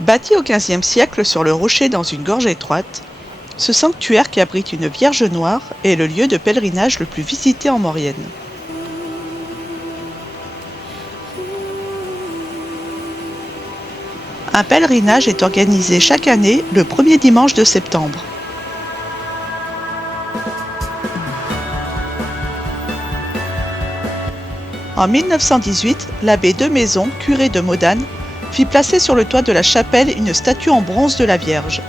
Bâti au XVe siècle sur le rocher dans une gorge étroite, ce sanctuaire qui abrite une Vierge noire est le lieu de pèlerinage le plus visité en Maurienne. Un pèlerinage est organisé chaque année le premier dimanche de septembre. En 1918, l'abbé Demaison, curé de Modane, fit placer sur le toit de la chapelle une statue en bronze de la Vierge.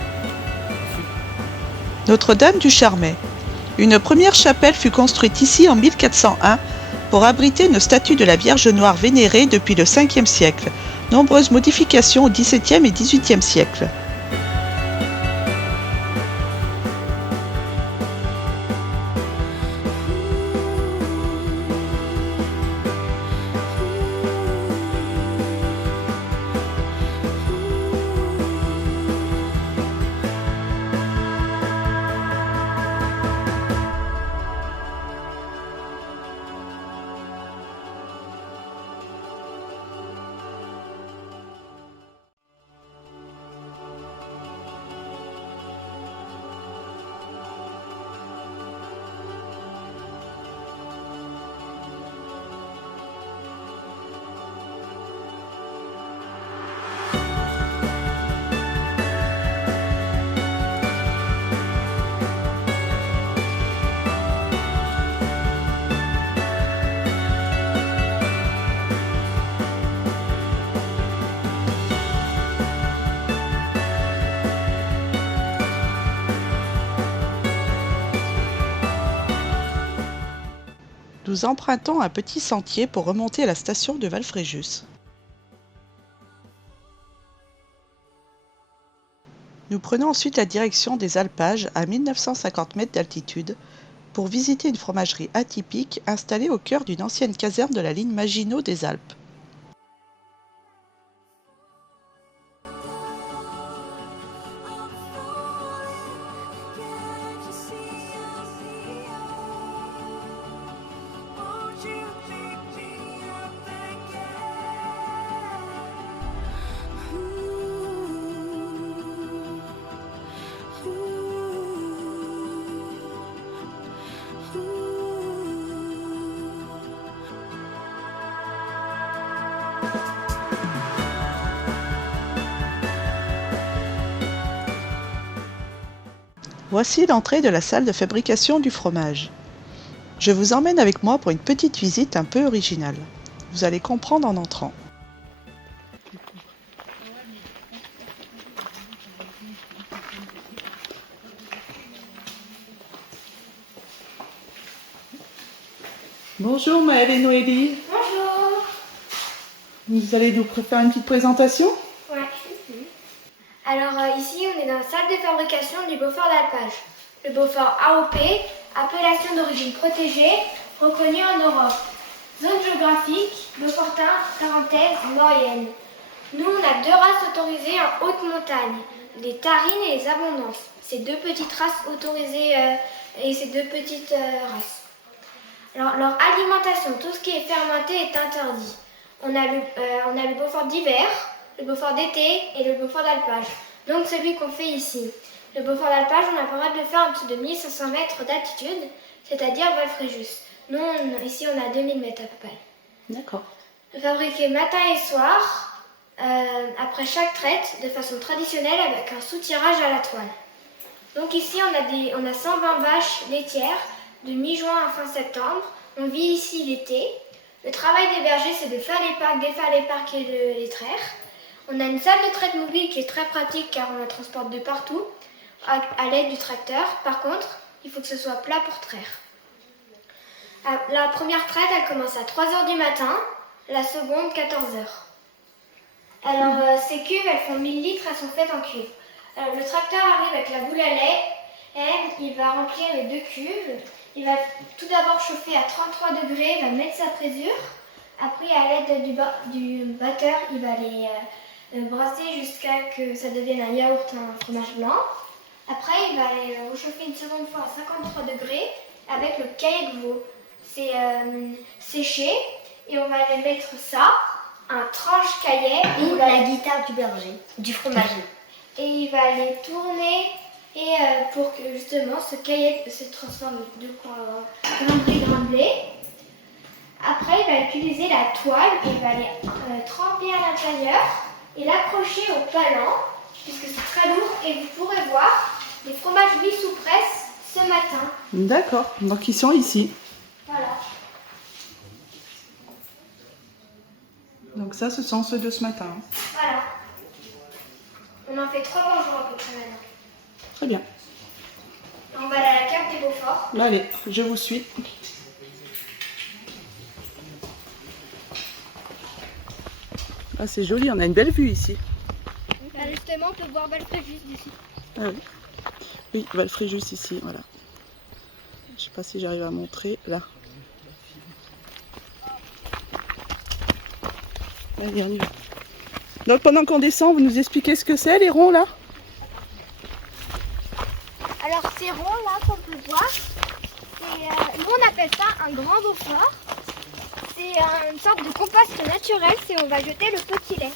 Notre-Dame du Charmey. Une première chapelle fut construite ici en 1401 pour abriter une statue de la Vierge noire vénérée depuis le 5e siècle. Nombreuses modifications au XVIIe et XVIIIe siècle. Nous empruntons un petit sentier pour remonter à la station de Valfréjus. Nous prenons ensuite la direction des Alpages à 1950 mètres d'altitude pour visiter une fromagerie atypique installée au cœur d'une ancienne caserne de la ligne Maginot des Alpes. Voici l'entrée de la salle de fabrication du fromage. Je vous emmène avec moi pour une petite visite un peu originale. Vous allez comprendre en entrant. Bonjour Maëlle et Noélie. Bonjour. Vous allez nous faire une petite présentation ? Ouais. Alors ici on est dans la salle de fabrication du Beaufort d'Alpage. Le Beaufort AOP, appellation d'origine protégée, reconnue en Europe. Zone géographique, Beaufortin, Tarentaise, Maurienne. Nous on a 2 races autorisées en haute montagne, les Tarines et les Abondances. Ces 2 petites races autorisées et ces 2 petites races. Alors leur alimentation, tout ce qui est fermenté est interdit. On a le Beaufort d'hiver, le Beaufort d'été et le Beaufort d'Alpage. Donc celui qu'on fait ici. Le Beaufort d'Alpage, on a pas le droit de le faire en dessous de 1500 mètres d'altitude, c'est-à-dire Valfréjus. Nous, ici, on a 2000 mètres à peu près. D'accord. Fabriqué matin et soir, après chaque traite, de façon traditionnelle avec un soutirage à la toile. Donc ici, on a 120 vaches laitières de mi-juin à fin septembre. On vit ici l'été. Le travail des bergers, c'est de faire les parcs, défaire les parcs et de les traire. On a une salle de traite mobile qui est très pratique car on la transporte de partout à l'aide du tracteur. Par contre, il faut que ce soit plat pour traire. La première traite, elle commence à 3h du matin, la seconde 14h. Alors ces cuves, elles font 1000 litres, elles sont faites en cuves. Alors, le tracteur arrive avec la boule à lait, il va remplir les 2 cuves. Il va tout d'abord chauffer à 33 degrés, il va mettre sa présure. Après, à l'aide du batteur, il va les brasser jusqu'à ce que ça devienne un yaourt, un fromage blanc. Après, il va les rechauffer une seconde fois à 53 degrés avec le caillé de veau. C'est séché et on va les mettre ça un tranche-caillet ou la guitare du berger, du fromager. et il va aller tourner et pour que justement ce caillet se transforme de grain de blé. Après, il va utiliser la toile et il va aller tremper à l'intérieur et l'accrocher au palan puisque c'est très lourd et vous pourrez voir les fromages mis sous presse ce matin. D'accord, donc ils sont ici. Voilà. Donc ça, ce sont ceux de ce matin. Voilà. On en fait 3 par jour à peu près maintenant. Très bien. On va aller à la cave des Beauforts. Allez, je vous suis. Ah, c'est joli, on a une belle vue ici. Justement, on peut voir Valfréjus d'ici. Ah oui. Oui, Valfréjus ici, voilà. Je sais pas si j'arrive à montrer, là. Allez, on y va. Donc pendant qu'on descend, vous nous expliquez ce que c'est, les ronds, là? Alors ces ronds là qu'on peut voir, nous on appelle ça un grand Beaufort. C'est une sorte de compost naturel, c'est on va jeter le petit lait.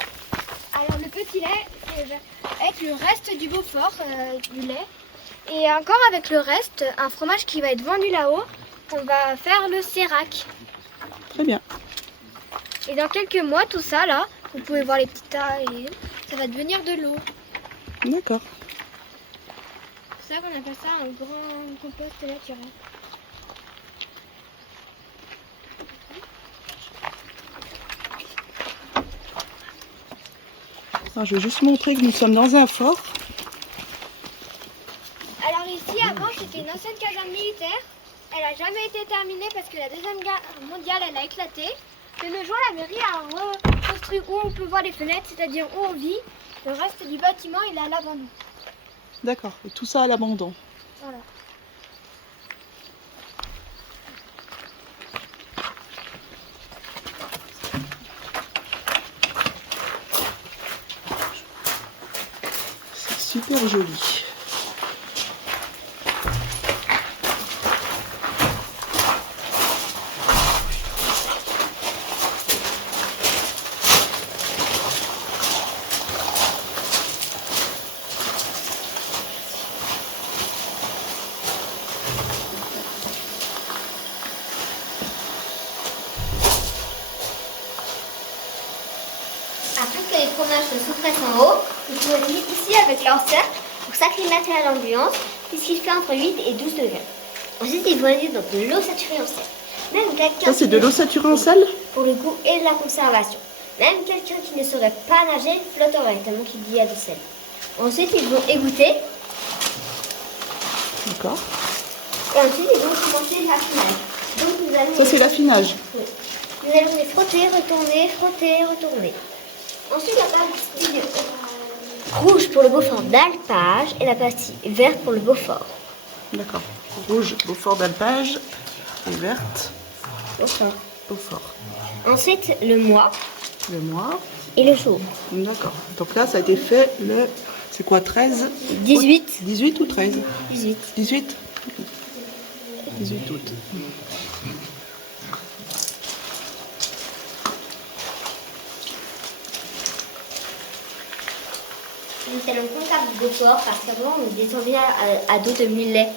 Alors le petit lait, va être le reste du Beaufort, du lait. Et encore avec le reste, un fromage qui va être vendu là-haut, on va faire le sérac. Très bien. Et dans quelques mois, tout ça là, vous pouvez voir les petits tas, et ça va devenir de l'eau. D'accord. C'est ça qu'on appelle ça un grand compost naturel. Alors, je vais juste montrer que nous sommes dans un fort. Alors ici, avant, c'était une ancienne caserne militaire. Elle n'a jamais été terminée parce que la Deuxième Guerre mondiale, elle a éclaté. De nos jours, la mairie a reconstruit où on peut voir les fenêtres, c'est-à-dire où on vit. Le reste du bâtiment, il est à l'abandon. D'accord, et tout ça à l'abandon. Voilà. C'est super joli. Après que les fromages se sous-pressent en haut, vous pouvez venir ici avec leur cercle pour s'acclimater à l'ambiance, puisqu'il fait entre 8 et 12 degrés. Ensuite, ils vont aller dans de l'eau saturée en sel. Même quelqu'un Ça, c'est de l'eau saturée en sel? pour le goût et la conservation. Même quelqu'un qui ne saurait pas nager flotterait tellement qu'il y a du sel. Ensuite, ils vont égoutter D'accord. et ensuite, ils vont commencer l'affinage. Donc, nous allons Ça, c'est l'affinage. Oui. Nous allons les frotter, retourner, retourner. Ensuite, la pastille rouge pour le Beaufort d'alpage et la pastille verte pour le Beaufort. D'accord. Rouge, Beaufort d'alpage. Et verte, Beaufort. Beaufort. Ensuite, le mois Le mois. et le jour. D'accord. Donc là, ça a été fait le... C'est quoi, 13? 18. 18 ou 13? 18. 18 18 août. Nous allons comptable du Beaufort parce qu'avant, on descendait à dos de 1000 laits.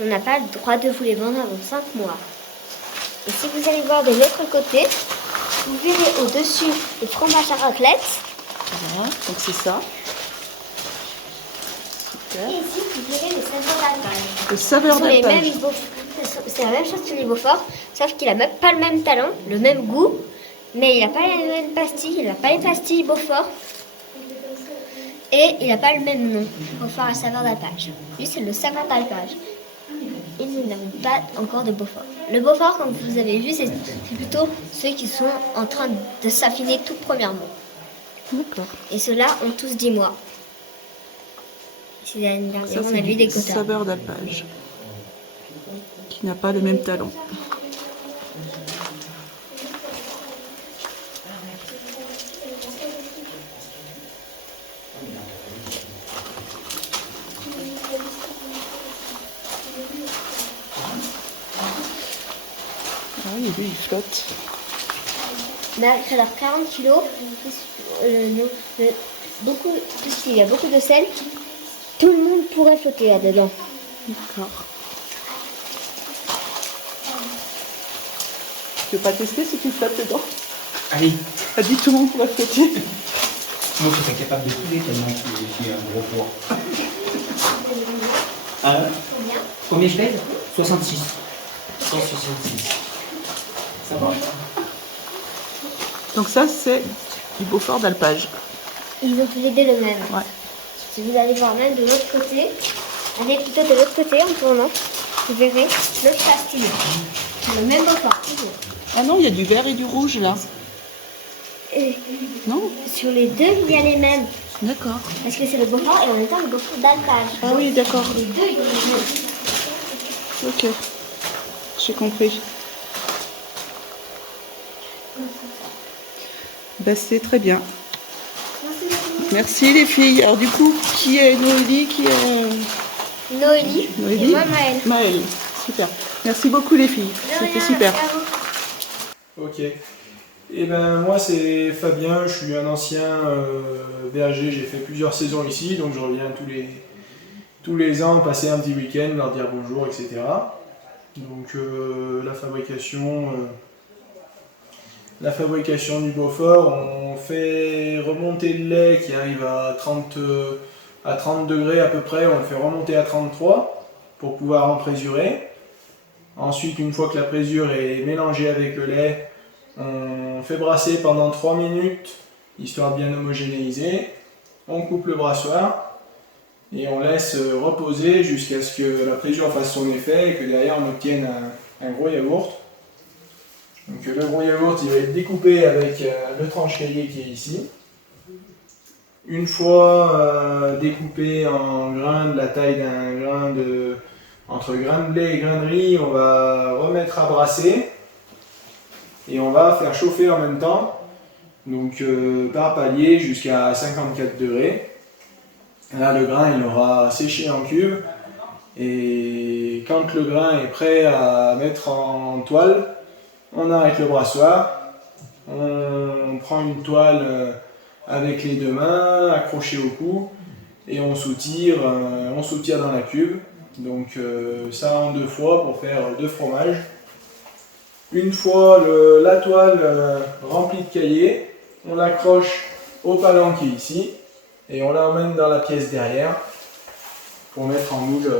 On n'a pas le droit de vous les vendre avant 5 mois. Et si vous allez voir de l'autre côté, vous verrez au-dessus le fromage à raclette. Voilà, donc c'est ça. Et Super. ici, vous verrez les saveurs d'alpage. Le saveur Ce sont les d'alpage. mêmes c'est la même chose que les Beaufort, sauf qu'il n'a même pas le même talent, le même goût, mais il n'a pas les mêmes pastilles, il n'a pas les pastilles Beaufort. Et il n'a pas le même nom, Beaufort à saveur d'alpage. Lui, c'est le saveur d'alpage. Et nous n'avons pas encore de Beaufort. Le Beaufort, comme vous avez vu, c'est plutôt ceux qui sont en train de s'affiner tout premièrement. D'accord. Et ceux-là ont tous 10 mois. C'est l'année dernière, Ça, on c'est a vu des du quotas. saveur d'alpage. Qui n'a pas le même talent. Ah oui, lui, il flotte. malgré leurs 40 kilos, beaucoup, puisqu'il y a beaucoup de sel, tout le monde pourrait flotter là-dedans. D'accord. Tu veux pas tester si tu flottes dedans? Allez, Elle dit tout le monde pourrait flotter. moi je serais capable de couler tellement que j'ai un gros poids. Combien? Combien je pèse? 66. 166. Ça va. Donc ça, c'est du Beaufort d'alpage. Ils ont tous les deux le même. Ouais. Si vous allez voir même de l'autre côté, allez plutôt de l'autre côté en tournant, vous verrez l'autre style. Le même Beaufort, toujours. Ah non, il y a du vert et du rouge là. Et Non? sur les deux, il y a les mêmes. D'accord. Parce que c'est le Beaufort et en même temps le Beaufort d'alpage. Ah oui, d'accord. Les deux, ils ont les mêmes. Ok. J'ai compris. Ben, c'est très bien. Merci les filles. Alors du coup, qui est Noélie, qui est... Noélie, Noélie. et moi Maëlle. Maëlle. Super. Merci beaucoup les filles. C'était super. Ok. Et ben moi c'est Fabien, je suis un ancien berger, j'ai fait plusieurs saisons ici, donc je reviens tous les ans passer un petit week-end, leur dire bonjour, etc. Donc la fabrication du Beaufort, on fait remonter le lait qui arrive à 30 degrés à peu près, on le fait remonter à 33 pour pouvoir en présurer. Ensuite, une fois que la présure est mélangée avec le lait, on fait brasser pendant 3 minutes, histoire de bien homogénéiser. On coupe le brassoir et on laisse reposer jusqu'à ce que la présure fasse son effet et que derrière on obtienne un gros yaourt. Donc le gros yaourt, il va être découpé avec le tranche caillé qui est ici. Une fois découpé en grains de la taille d'un grain entre grain de blé et grain de riz, on va remettre à brasser et on va faire chauffer en même temps, donc par palier jusqu'à 54 degrés. Là, le grain il aura séché en cuve et quand le grain est prêt à mettre en toile, on arrête le brassoir, on prend une toile avec les deux mains accrochée au cou et on soutire dans la cuve. Donc ça en 2 fois pour faire 2 fromages. Une fois la toile remplie de caillé, on l'accroche au palan qui est ici et on l'emmène dans la pièce derrière pour mettre en moule,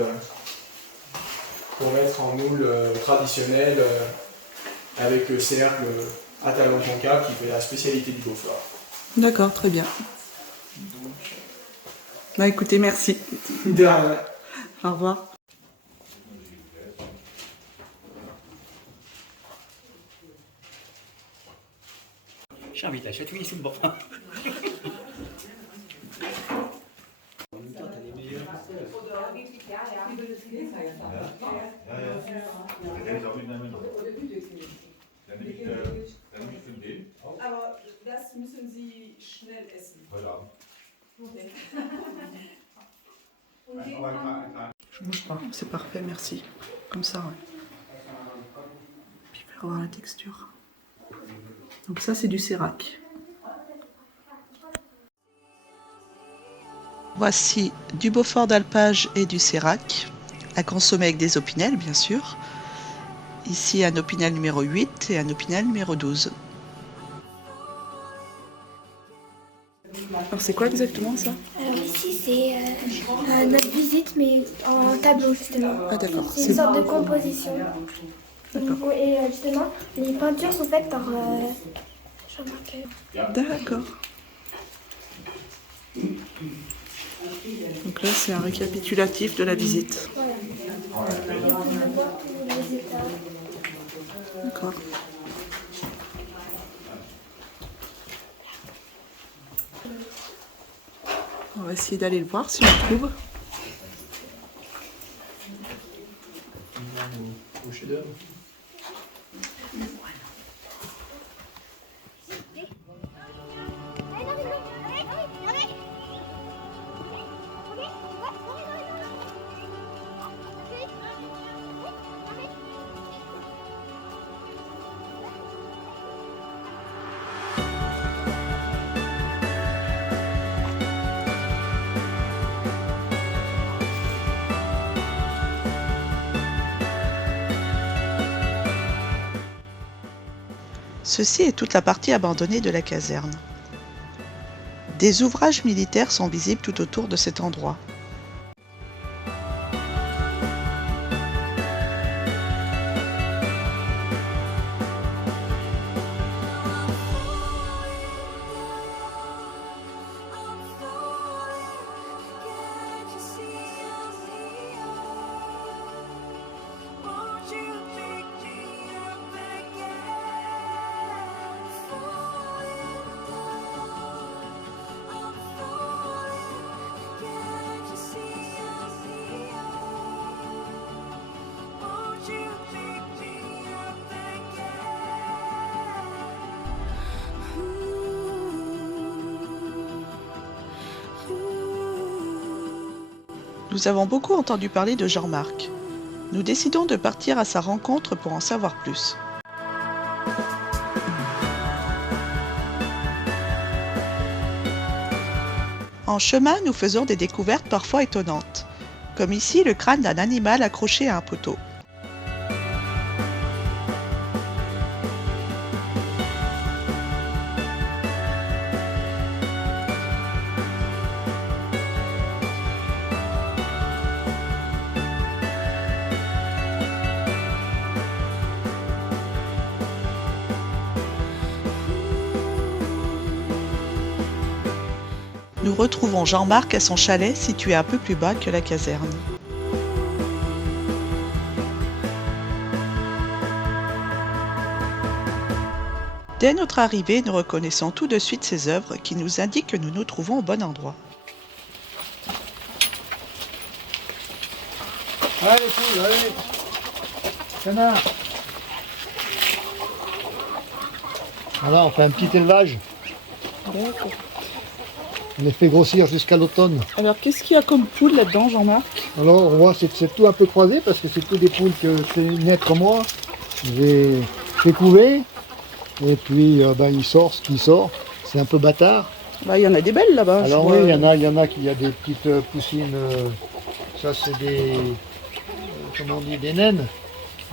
traditionnel avec le cercle à talon concave qui fait la spécialité du Beaufort. D'accord, très bien. Donc, Bah écoutez, merci. de rien. Au revoir. J'invite à chatouiller sous le banc. Aber das müssen Sie schnell essen. Heute Abend. Okay. Je bouge pas, c'est parfait, merci. Comme ça, ouais. Puis faire voir la texture. Donc ça, c'est du sérac. Voici du Beaufort d'alpage et du sérac, à consommer avec des opinels, bien sûr. Ici, un opinel numéro 8 et un opinel numéro 12. Alors, c'est quoi exactement ça? Alors ici c'est notre visite mais en tableau justement. Ah d'accord. C'est une sorte de composition. D'accord. Et justement les peintures sont faites par Jean-Marc. D'accord. Donc là, c'est un récapitulatif de la visite. Voilà. Et on peut voir tous les états. D'accord. On va essayer d'aller le voir si on le trouve. Au chef-d'œuvre. Ceci est toute la partie abandonnée de la caserne. Des ouvrages militaires sont visibles tout autour de cet endroit. Nous avons beaucoup entendu parler de Jean-Marc. Nous décidons de partir à sa rencontre pour en savoir plus. En chemin, nous faisons des découvertes parfois étonnantes, comme ici le crâne d'un animal accroché à un poteau. Nous retrouvons Jean-Marc à son chalet situé un peu plus bas que la caserne. Dès notre arrivée, nous reconnaissons tout de suite ses œuvres qui nous indiquent que nous nous trouvons au bon endroit. Allez, poules, allez. Canard. Voilà, on fait un petit élevage. D'accord. On les fait grossir jusqu'à l'automne. Alors, qu'est-ce qu'il y a comme poule là-dedans, Jean-Marc? Alors, on voit, c'est tout un peu croisé parce que c'est tout des poules que naître comme moi. J'ai fait couver. Et puis, il sort ce qui sort. C'est un peu bâtard. Bah, il y en a des belles là-bas. Alors oui, il y en a qui a des petites poussines. Ça, c'est des, comment on dit, des naines.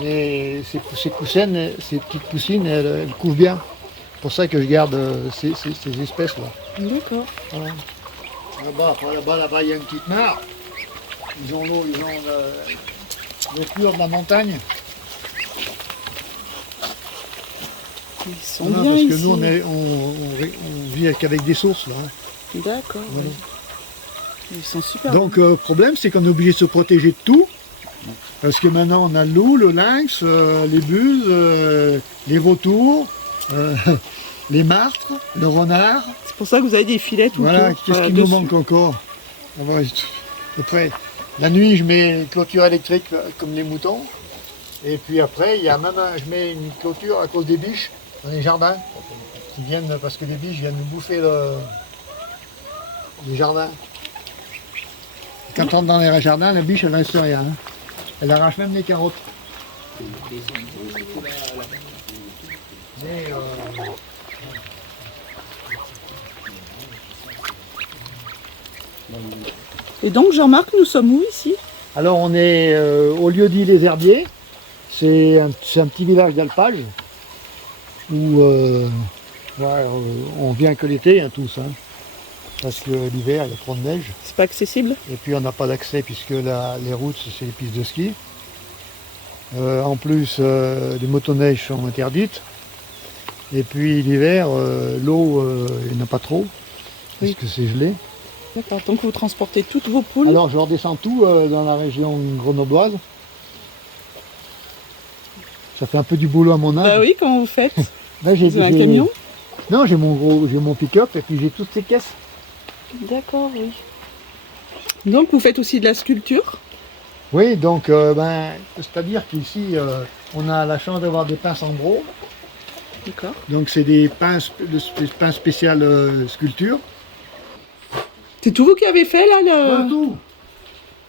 Et ces poussines, ces petites poussines, elles couvrent bien. C'est pour ça que je garde ces espèces-là. D'accord. Voilà. Là-bas, il y a une petite mare. Ils ont l'eau, ils ont les fleurs de la montagne. Ils sont Voilà, bien parce ici. que nous, on vit qu'avec des sources, là. D'accord. Voilà. Ils sont super. Donc, le problème, c'est qu'on est obligé de se protéger de tout. Parce que maintenant, on a le loup, le lynx, les buses, les vautours, les martres, le renard. C'est pour ça que vous avez des filets tout Voilà, autour. qu'est-ce qui nous manque encore? Après, la nuit, je mets une clôture électrique comme les moutons. Et puis après, il y a même je mets une clôture à cause des biches dans les jardins. Qui viennent, parce que les biches viennent nous bouffer les jardins. Quand on entre dans les jardins, la biche, elle ne reste rien. Hein. Elle arrache même les carottes. Mais, Et donc, Jean-Marc, nous sommes où ici? alors on est au lieu-dit Les Herbiers. C'est un petit village d'alpage où on vient que l'été, hein, tous. Hein, parce que l'hiver, il y a trop de neige. C'est pas accessible? Et puis on n'a pas d'accès puisque les routes, c'est les pistes de ski. En plus, les motoneiges sont interdites. Et puis l'hiver, l'eau, il n'y en a pas trop, parce que c'est gelé. D'accord, donc vous transportez toutes vos poules? Alors je redescends tout dans la région grenobloise. Ça fait un peu du boulot à mon âge. Bah oui, comment vous faites? Là, Vous avez un camion? Non, j'ai mon pick-up et puis j'ai toutes ces caisses. D'accord, oui. Donc vous faites aussi de la sculpture? Oui, donc c'est-à-dire qu'ici on a la chance d'avoir des pinces en gros. D'accord. Donc c'est des pinces spéciales sculpture. C'est tout vous qui avez fait là Ouais, tout.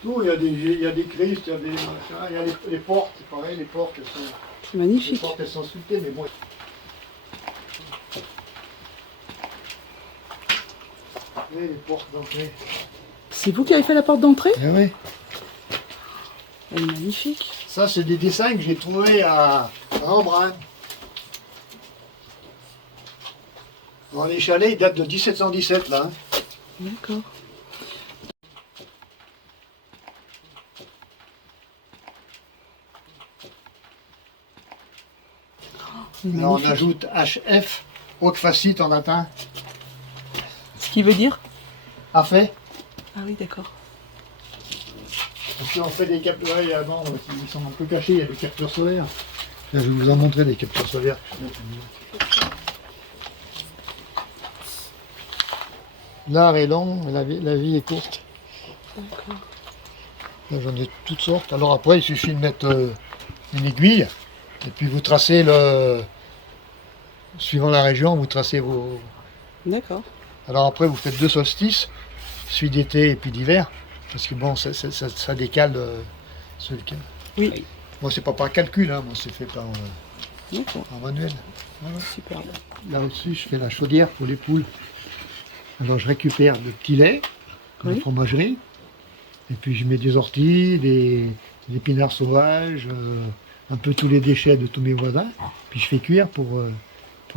Tout, il y a des Christ, il y a des machins, il y a les portes, c'est pareil, les portes elles sont. C'est magnifique. Les portes elles sont sculptées, mais bon. Et les portes d'entrée. C'est vous qui avez fait la porte d'entrée? Eh oui. Elle est magnifique. Ça, c'est des dessins que j'ai trouvés à Embrun. Bon, les chalets, ils datent de 1717, là. Hein. D'accord. Là, on ajoute HF, hoc facit en latin. Ce qui veut dire? A fait. Ah oui, d'accord. Parce qu'on fait des capteurs, ouais, avant, ils sont un peu cachés, il y a des capteurs solaires. Là, je vais vous en montrer des capteurs solaires. L'art est long, mais la vie est courte. D'accord. Là, j'en ai toutes sortes. Alors après, il suffit de mettre une aiguille, et puis vous tracez le... Suivant la région, vous tracez vos... D'accord. Alors après, vous faites 2 solstices, celui d'été et puis d'hiver, parce que bon, ça décale celui qui... Oui. Moi, c'est pas par calcul, hein, moi, c'est fait par D'accord. en manuel. Voilà. Super. Là au-dessus, je fais la chaudière pour les poules. Alors, je récupère le petit lait, comme Oui. la fromagerie, et puis je mets des orties, des épinards sauvages, un peu tous les déchets de tous mes voisins, puis je fais cuire pour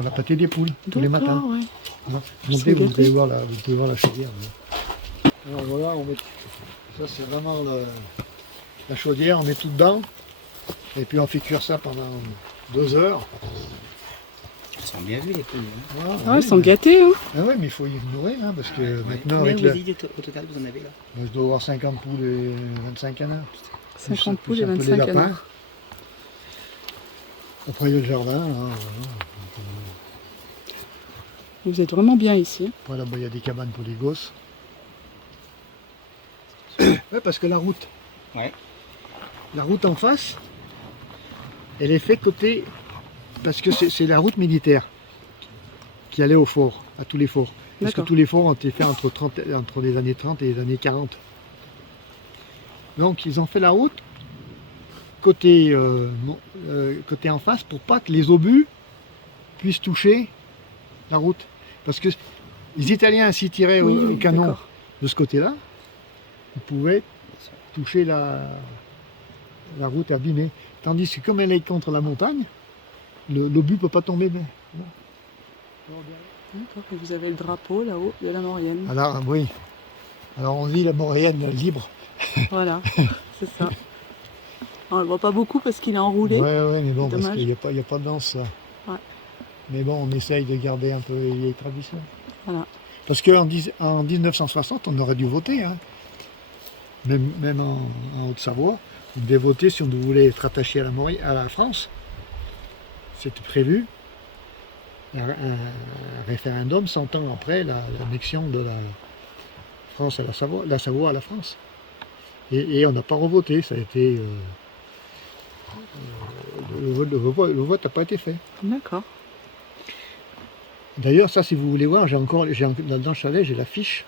la pâtée des poules, tous les matins. D'accord, ouais. Voilà. Je Montez, suis vous gâtée. pouvez voir la chaudière. Là. Alors voilà, on met... ça c'est vraiment la chaudière, on met tout dedans, et puis on fait cuire ça pendant 2 heures. Ils sont bien vus les poules. Hein. Voilà, Ah, oui, ils sont mais- gâtés, hein. Ah ouais, mais il faut y nourrir, hein, parce que maintenant Combien avec vous le... dites au total vous en avez là? Moi, je dois avoir 50 poules et 25 canards. 50 Plus poules et un peu les 25 lapins. canards. Après il y a le jardin, là, voilà. Vous êtes vraiment bien ici. Après là-bas il y a des cabanes pour les gosses. Ouais, parce que la route, Ouais. la route en face, elle est faite côté, parce que c'est la route militaire qui allait au fort, à tous les forts. Parce que D'accord. tous les forts ont été faits entre les années 30 et les années 40. Donc ils ont fait la route côté en face pour pas que les obus puissent toucher la route. Parce que les Italiens s'y tiraient Oui, au oui, canon d'accord. de ce côté-là, ils pouvaient toucher la route abîmée. Tandis que comme elle est contre la montagne, l'obus ne peut pas tomber. D'accord. Et vous avez le drapeau là-haut de la Maurienne. Alors oui, alors on vit la Maurienne libre. Voilà, c'est ça. On le voit pas beaucoup parce qu'il est enroulé. Ouais, mais bon, parce Dommage. qu'il n'y a pas de danse, ça. Ouais. Mais bon, on essaye de garder un peu les traditions. Voilà. Parce qu'en 1960, on aurait dû voter. Hein. Même en Haute-Savoie, vous devez voter si on voulait être attaché à la France. C'était prévu. Un référendum 100 ans après l'annexion de la France à la Savoie à la France. Et on n'a pas revoté, ça a été... le vote n'a pas été fait. D'accord. D'ailleurs, ça, si vous voulez voir, dans le chalet, j'ai la fiche.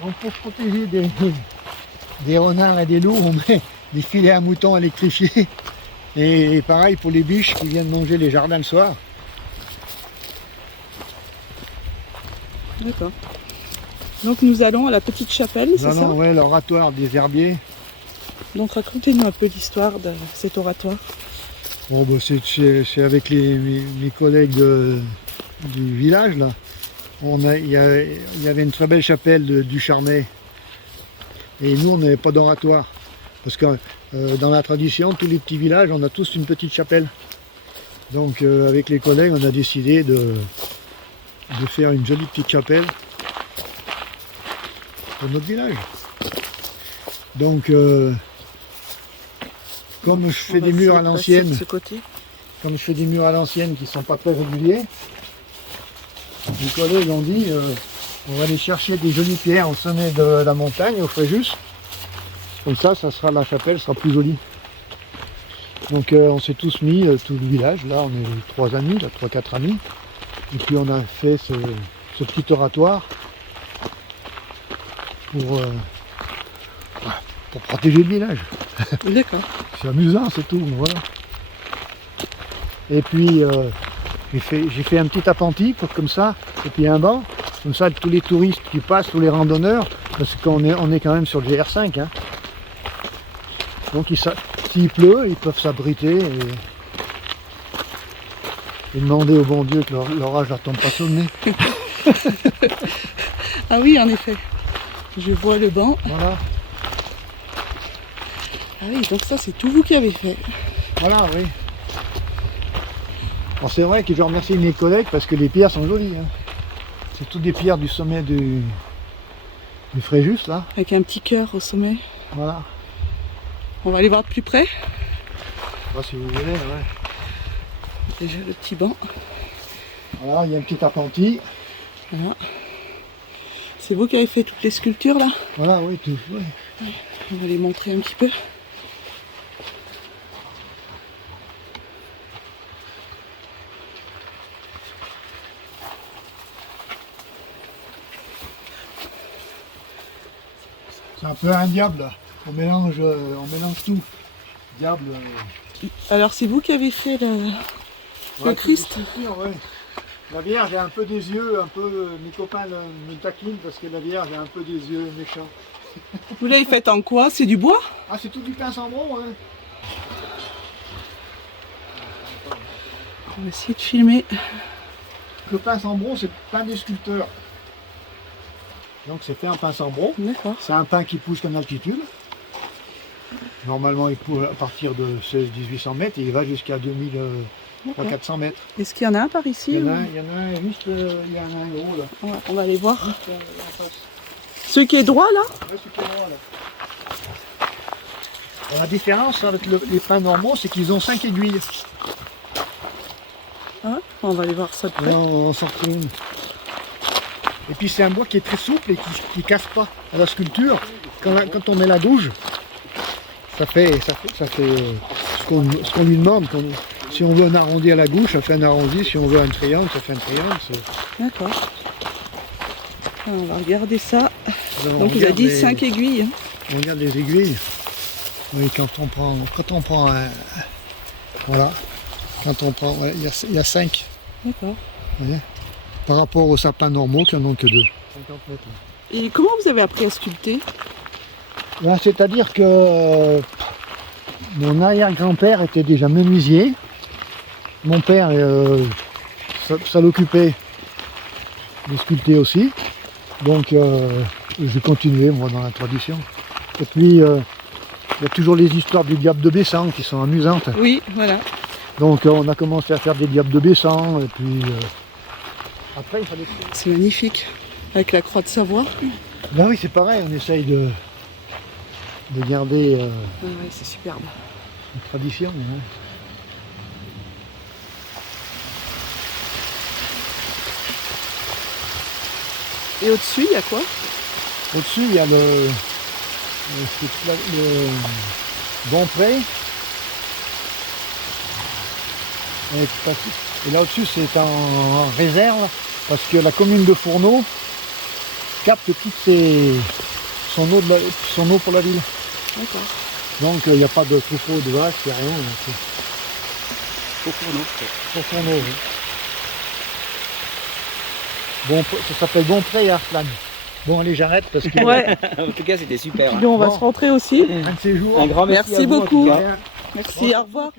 Donc, pour protéger des renards et des loups, on met des filets à moutons électrifiés. Et pareil pour les biches qui viennent manger les jardins le soir. D'accord. Donc nous allons à la petite chapelle, c'est ça? Ouais, l'oratoire des herbiers. Donc racontez-nous un peu l'histoire de cet oratoire. Bon, bah, c'est avec mes collègues du village là. Il y avait une très belle chapelle du Charmet. Et nous, on n'avait pas d'oratoire. Parce que dans la tradition, tous les petits villages, on a tous une petite chapelle. Donc avec les collègues, on a décidé de faire une jolie petite chapelle pour notre village. Donc comme je fais des murs à l'ancienne, qui ne sont pas très réguliers, les collègues ont dit on va aller chercher des jolies pierres au sommet de la montagne, au Fréjus. Comme ça, la chapelle sera plus jolie. Donc on s'est tous mis, tout le village, là on est 3 amis, 3-4 amis. Et puis on a fait ce petit oratoire pour protéger le village. D'accord. C'est amusant, c'est tout, voilà. Et puis j'ai fait un petit appentis comme ça, et puis un banc. Comme ça, tous les touristes qui passent, tous les randonneurs, parce qu'on est, on est quand même sur le GR5. Hein. Donc s'il pleut, ils peuvent s'abriter et demander au bon Dieu que l'orage ne leur tombe pas sur le nez. Ah oui, en effet. Je vois le banc. Voilà, Ah oui, donc ça c'est tout vous qui avez fait. voilà, oui. Bon, c'est vrai que je remercie mes collègues parce que les pierres sont jolies. Hein. C'est toutes des pierres du sommet du Fréjus, là. Avec un petit cœur au sommet. Voilà. On va aller voir de plus près. Bon, si vous voulez, ouais. Déjà le petit banc. Voilà, il y a un petit appentis. Voilà. C'est vous qui avez fait toutes les sculptures là. Voilà, oui, tout. Ouais. On va les montrer un petit peu. C'est un peu un diable, là. On mélange tout. Diable. Alors c'est vous qui avez fait le Ouais, Christ. c'est des sculptures, ouais. La Vierge a un peu des yeux, un peu. Mes copains me taquinent parce que la Vierge a un peu des yeux méchants. Vous l'avez faite en quoi? C'est du bois? Ah, c'est tout du pince en bronze, hein. On va essayer de filmer. Le pince en bronze, c'est plein des sculpteurs. Donc c'est fait en pince en bronze. D'accord. C'est un pin qui pousse qu'en altitude. Normalement, il pousse à partir de 1600-1800 mètres et il va jusqu'à 2400 mètres. Est-ce qu'il y en a un par ici? Il y en a un juste, il y en a un gros là. On va aller voir. Juste, en face. Celui qui est droit là? Ouais, c'est pas loin, là. La différence avec les pins normaux, c'est qu'ils ont 5 aiguilles. Ah, on va aller voir ça de près. Là, on en sort une. Et puis c'est un bois qui est très souple et qui casse pas à la sculpture. Quand on met la gouge, ça fait ce qu'on lui demande. Si on veut un arrondi à la gouge, ça fait un arrondi. Si on veut un triangle, ça fait un triangle. D'accord. On va regarder ça. Alors, Donc il a dit 5 aiguilles. Hein. On regarde les aiguilles. Oui, quand on prend un... Voilà. Quand on prend... Ouais, il y a 5. D'accord. Vous voyez, par rapport aux sapins normaux qui n'en ont que 2. 50 mètres. Et comment vous avez appris à sculpter? Ben, c'est-à-dire que mon arrière-grand-père était déjà menuisier. Mon père, ça l'occupait de sculpter aussi. Donc j'ai continué moi dans la tradition. Et puis il y a toujours les histoires du diable de Bessan qui sont amusantes. Oui, voilà. Donc on a commencé à faire des diables de Bessan et puis après il fallait... C'est magnifique. Avec la croix de Savoie. Ben oui, c'est pareil, on essaye de garder Ah oui, c'est superbe. une tradition. Hein. Et au-dessus, il y a quoi? Au-dessus, il y a le Bonpré. Et là au-dessus, c'est en réserve parce que la commune de Fourneau capte son eau pour la ville. D'accord. Donc il n'y a pas de troupeau de vaches, il n'y a rien. Pour Fourneau. Pour Fourneau, oui. Bon, ça s'appelle Bonpré et Arslan. Bon, allez, j'arrête parce que... Ouais. En tout cas, c'était super. Puis nous, on va Bon. se rentrer aussi. Un de ces jours. Un grand merci, Merci à vous, en tout beaucoup. cas. Merci, au revoir.